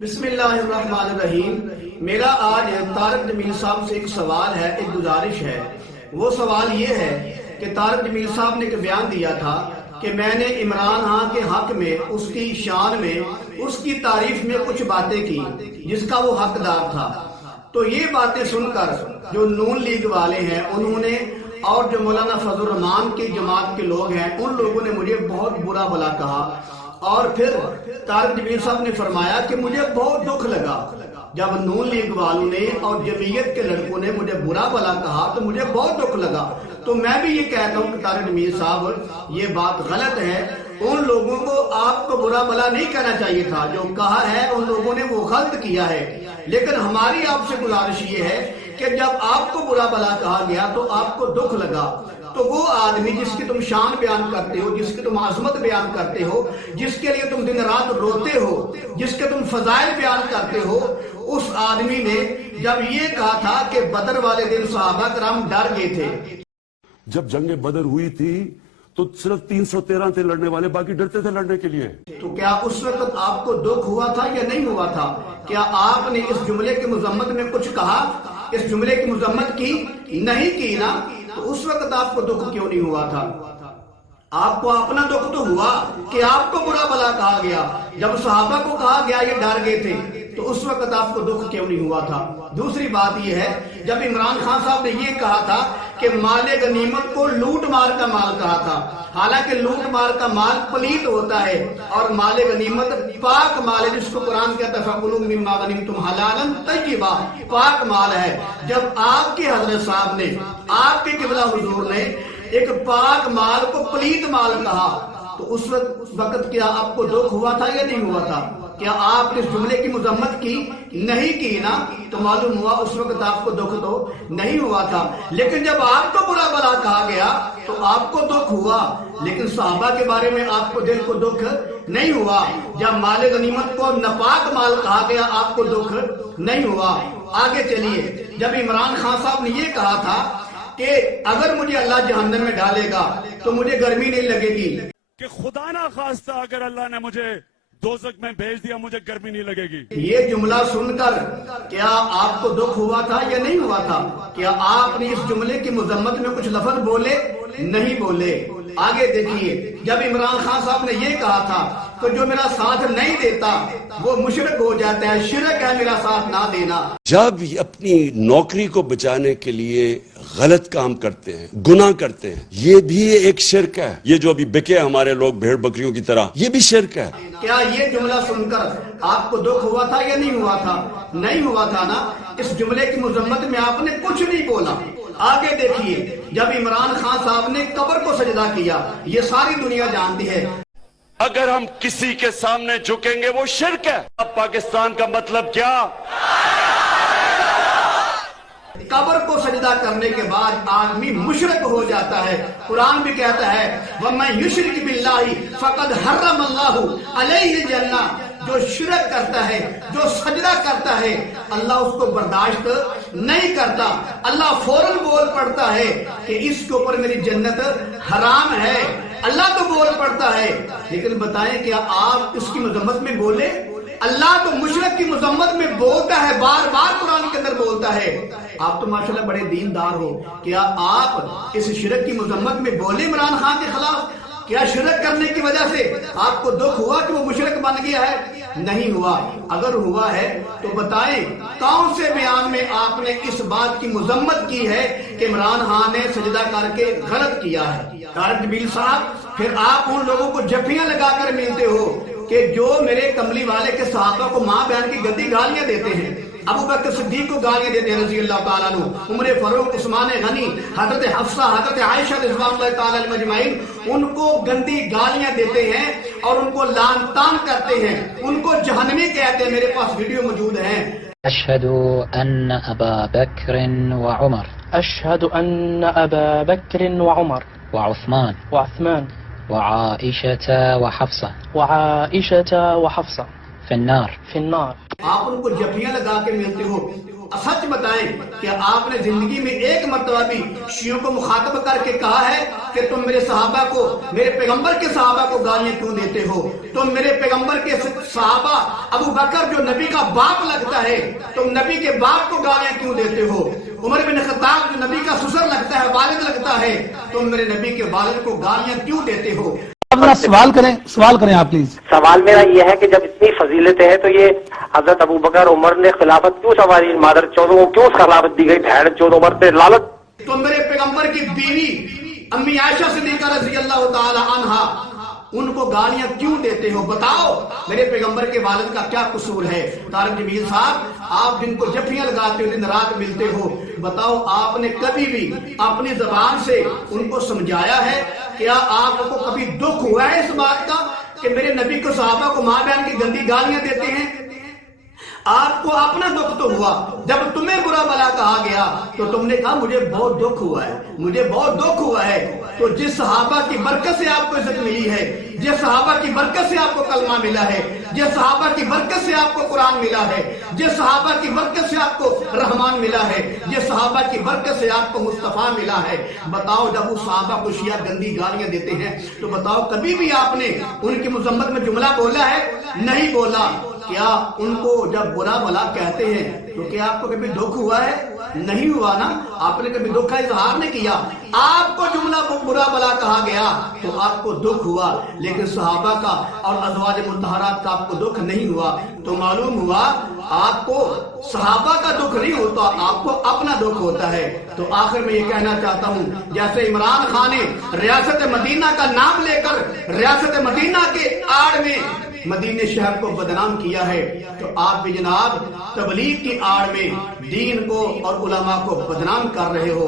بسم اللہ الرحمن الرحیم۔ میرا آج طارق جمیل صاحب سے ایک سوال ہے، ایک گزارش ہے۔ وہ سوال یہ ہے کہ طارق جمیل صاحب نے ایک بیان دیا تھا کہ میں نے عمران خان کے حق میں، اس کی شان میں، اس کی تعریف میں کچھ باتیں کی جس کا وہ حقدار تھا۔ تو یہ باتیں سن کر جو نون لیگ والے ہیں انہوں نے، اور جو مولانا فضل الرحمان کی جماعت کے لوگ ہیں ان لوگوں نے مجھے بہت برا بھلا کہا۔ اور پھر طارق جمیل صاحب نے فرمایا کہ مجھے بہت دکھ لگا جب نون لیگ والوں نے اور جمعیت کے لڑکوں نے مجھے برا بھلا کہا، تو مجھے بہت دکھ لگا۔ تو میں بھی یہ کہتا ہوں کہ طارق جمیل صاحب یہ بات غلط ہے۔ ان لوگوں کو آپ کو برا بھلا نہیں کہنا چاہیے تھا، جو کہا ہے ان لوگوں نے وہ غلط کیا ہے۔ لیکن ہماری آپ سے گزارش یہ ہے کہ جب آپ کو برا بھلا کہا گیا تو آپ کو دکھ لگا، تو وہ آدمی جس کی تم شان بیان کرتے ہو، جس کی تم عظمت بیان کرتے ہو، جس کے لیے تم دن رات روتے ہو، جس کے تم فضائل بیان کرتے ہو، اس آدمی نے جب یہ کہا تھا کہ بدر والے دن صحابہ کرام ڈر گئے تھے۔ جب جنگ بدر ہوئی تھی تو صرف 313 تھے لڑنے والے، باقی ڈرتے تھے لڑنے کے لیے۔ تو کیا اس وقت آپ کو دکھ ہوا تھا یا نہیں ہوا تھا؟ کیا آپ نے اس جملے کی مذمت میں کچھ کہا؟ اس جملے کی مذمت کی نہیں کی نا؟ تو اس وقت آپ کو دکھ کیوں نہیں ہوا تھا؟ آپ کو اپنا دکھ تو ہوا کہ آپ کو برا بھلا کہا گیا۔ جب صحابہ کو کہا گیا یہ ڈر گئے تھے تو اس وقت آپ کو دکھ کیوں نہیں ہوا تھا؟ دوسری بات یہ ہے، جب عمران خان صاحب نے یہ کہا تھا کہ مال غنیمت کو لوٹ مار کا مال کہا تھا، حالانکہ لوٹ مار کا مال پلیت ہوتا ہے اور مال غنیمت پاک مال ہے، جس کو قرآن کہتا ہے فَكُلُوا مِمَّا غَنِمْتُمْ حَلَالًا طَيِّبًا، پاک مال ہے۔ جب آپ کے حضرت صاحب نے، آپ کے قبلہ حضور نے ایک پاک مال کو پلیت مال کہا تو اس وقت کیا آپ کو دکھ ہوا تھا یا نہیں ہوا تھا؟ کیا آپ اس جملے کی مذمت کی نہیں کی نا؟ تو معلوم ہوا اس وقت آپ کو دکھ تو نہیں ہوا تھا۔ لیکن جب آپ کو برا بھلا کہا گیا تو آپ کو دکھ ہوا، لیکن صحابہ کے بارے میں آپ کو دل کو دکھ نہیں ہوا۔ جب مال غنیمت کو ناپاک مال کہا گیا آپ کو دکھ نہیں ہوا۔ آگے چلیے، جب عمران خان صاحب نے یہ کہا تھا کہ اگر مجھے اللہ جہنم میں ڈالے گا تو مجھے گرمی نہیں لگے گی، کہ خدا نہ خواستہ اگر اللہ نے مجھے دوزخ میں بھیج دیا مجھے گرمی نہیں لگے گی۔ یہ جملہ سن کر کیا آپ کو دکھ ہوا تھا یا نہیں ہوا تھا؟ کیا آپ نے اس جملے کی مذمت میں کچھ لفظ بولے؟ نہیں بولے۔ آگے دیکھیے، جب عمران خان صاحب نے یہ کہا تھا تو جو میرا ساتھ نہیں دیتا وہ مشرک ہو جاتا ہے، شرک ہے میرا ساتھ نہ دینا۔ جب اپنی نوکری کو بچانے کے لیے غلط کام کرتے ہیں، گناہ کرتے ہیں، یہ بھی ایک شرک ہے۔ یہ جو ابھی بکے ہمارے لوگ بھیڑ بکریوں کی طرح، یہ بھی شرک ہے۔ کیا یہ جملہ سن کر آپ کو دکھ ہوا تھا یا نہیں ہوا تھا؟ نہیں ہوا تھا نا؟ اس جملے کی مذمت میں آپ نے کچھ نہیں بولا۔ آگے دیکھیے، جب عمران خان صاحب نے قبر کو سجدہ کیا، یہ ساری دنیا جانتی ہے۔ اگر ہم کسی کے سامنے جھکیں گے وہ شرک ہے۔ اب پاکستان کا مطلب کیا؟ قبر کو سجدہ کرنے کے بعد آدمی مشرک ہو جاتا ہے۔ قرآن بھی کہتا ہے وَمَن يُشْرِكْ بِاللَّهِ فَقَدْ حَرَّمَ اللَّهُ عَلَيْهِ الْجَنَّةَ، جو شرک کرتا ہے، جو سجدہ کرتا ہے، اللہ اس کو برداشت نہیں کرتا۔ اللہ فوراً بول پڑتا ہے کہ اس کے اوپر میری جنت حرام ہے۔ اللہ تو بول پڑتا ہے، لیکن بتائیں کیا آپ اس کی مذمت میں بولے؟ اللہ تو مشرک کی مذمت میں بولتا ہے، بار بار قرآن کے اندر بولتا ہے۔ آپ تو ماشاءاللہ بڑے دیندار ہو، کیا آپ اس شرک کی مذمت میں بولے عمران خان کے خلاف؟ کیا شرک کرنے کی وجہ سے آپ کو دکھ ہوا کہ وہ مشرک بن گیا ہے؟ نہیں ہوا۔ اگر ہوا ہے تو بتائیں کون سے بیان میں آپ نے اس بات کی مذمت کی ہے کہ عمران خان نے سجدہ کر کے غلط کیا ہے؟ طارق جمیل صاحب، پھر آپ ان لوگوں کو جفیاں لگا کر ملتے ہو کہ جو میرے کملی والے کے صحابہ کو ماں بہن کی گندی گالیاں دیتے ہیں، ابو بکر صدیق کو گالیاں دیتے ہیں رضی اللہ تعالیٰ عنہ، عمر فاروق، عثمان غنی، حضرت حفصہ، حضرت عائشہ رضوان اللہ تعالیٰ علیہم اجمعین، ان کو گندی گالیاں دیتے ہیں اور ان کو لعن طعن کرتے ہیں، ان کو جہنمی کہتے ہیں۔ میرے پاس ویڈیو موجود ہیں۔ أشهد أن أبا بكر وعمر أشهد أن أبا بكر وعمر وعثمان وعائشة وحفصة وعائشة وحفصة في النار في النار آپ ان کو جفیاں لگا کے ملتے ہو. سچ بتائیں کہ آپ نے زندگی میں ایک مرتبہ بھی شیعوں کو مخاطب کر کے کہا ہے کہ تم میرے صحابہ کو، میرے پیغمبر کے صحابہ کو گالیاں کیوں دیتے ہو؟ تم میرے پیغمبر کے صحابہ ابو بکر جو نبی کا باپ لگتا ہے، تم نبی کے باپ کو گالیاں کیوں دیتے ہو؟ عمر بن خطاب جو نبی کا سسر لگتا ہے، والد لگتا ہے، تم میرے نبی کے والد کو گالیاں کیوں دیتے ہو؟ سوال کریں آپ پلیز. سوال میرا یہ ہے کہ جب اتنی فضیلتیں ہیں تو یہ حضرت ابو بکر عمر نے خلافت کیوں سنبھالی؟ مادر چودوں کو کیوں خلافت دی گئی؟ بہن چود عمر پہ لعنت. تم میرے پیغمبر کی بیوی امی عائشہ صدیقہ رضی اللہ تعالی عنہا ان کو گالیاں کیوں دیتے ہو؟ بتاؤ میرے پیغمبر کے والد کا کیا قصور ہے؟ طارق جمیل صاحب، آپ جن کو جفیاں لگاتے ہو، دن رات ملتے ہو، بتاؤ آپ نے کبھی بھی اپنی زبان سے ان کو سمجھایا ہے؟ کیا آپ کو کبھی دکھ ہوا ہے اس بات کا کہ میرے نبی کو، صحابہ کو ماں بہن کی گندی گالیاں دیتے ہیں؟ آپ کو اپنا دکھ تو ہوا، جب تمہیں برا بلا کہا گیا تو تم نے کہا مجھے بہت دکھ ہوا ہے، مجھے بہت دکھ ہوا ہے. تو جس صحابہ کی برکت سے آپ کو عزت ملی ہے، جس صحابہ کی برکت سے آپ کو کلمہ ملا ہے، جس صحابہ کی برکت سے آپ کو قرآن ملا ہے، جس صحابہ کی برکت سے آپ کو رحمان ملا ہے، جس صحابہ کی برکت سے آپ کو مصطفیٰ ملا ہے، بتاؤ جب وہ صحابہ کو شیعہ گندی گالیاں دیتے ہیں تو بتاؤ کبھی بھی آپ نے ان کی مذمت میں جملہ بولا ہے؟ نہیں بولا. کیا ان کو جب برا بلا کہتے ہیں تو کیا آپ کو کبھی دکھ ہوا ہے؟ نہیں ہوا نا. آپ نے کبھی دکھ کا اظہار نہیں کیا. آپ کو جملہ برا بلا کہا گیا تو آپ کو دکھ ہوا، لیکن صحابہ کا اور ازواج مطہرات کا آپ کو دکھ نہیں ہوا. تو معلوم ہوا آپ کو صحابہ کا دکھ نہیں ہوتا، آپ کو اپنا دکھ ہوتا ہے. تو آخر میں یہ کہنا چاہتا ہوں، جیسے عمران خان نے ریاست مدینہ کا نام لے کر ریاست مدینہ کے آڑ میں مدینہ شہر کو بدنام کیا ہے، تو آپ بھی جناب تبلیغ کی آڑ میں دین کو اور علماء کو بدنام کر رہے ہو.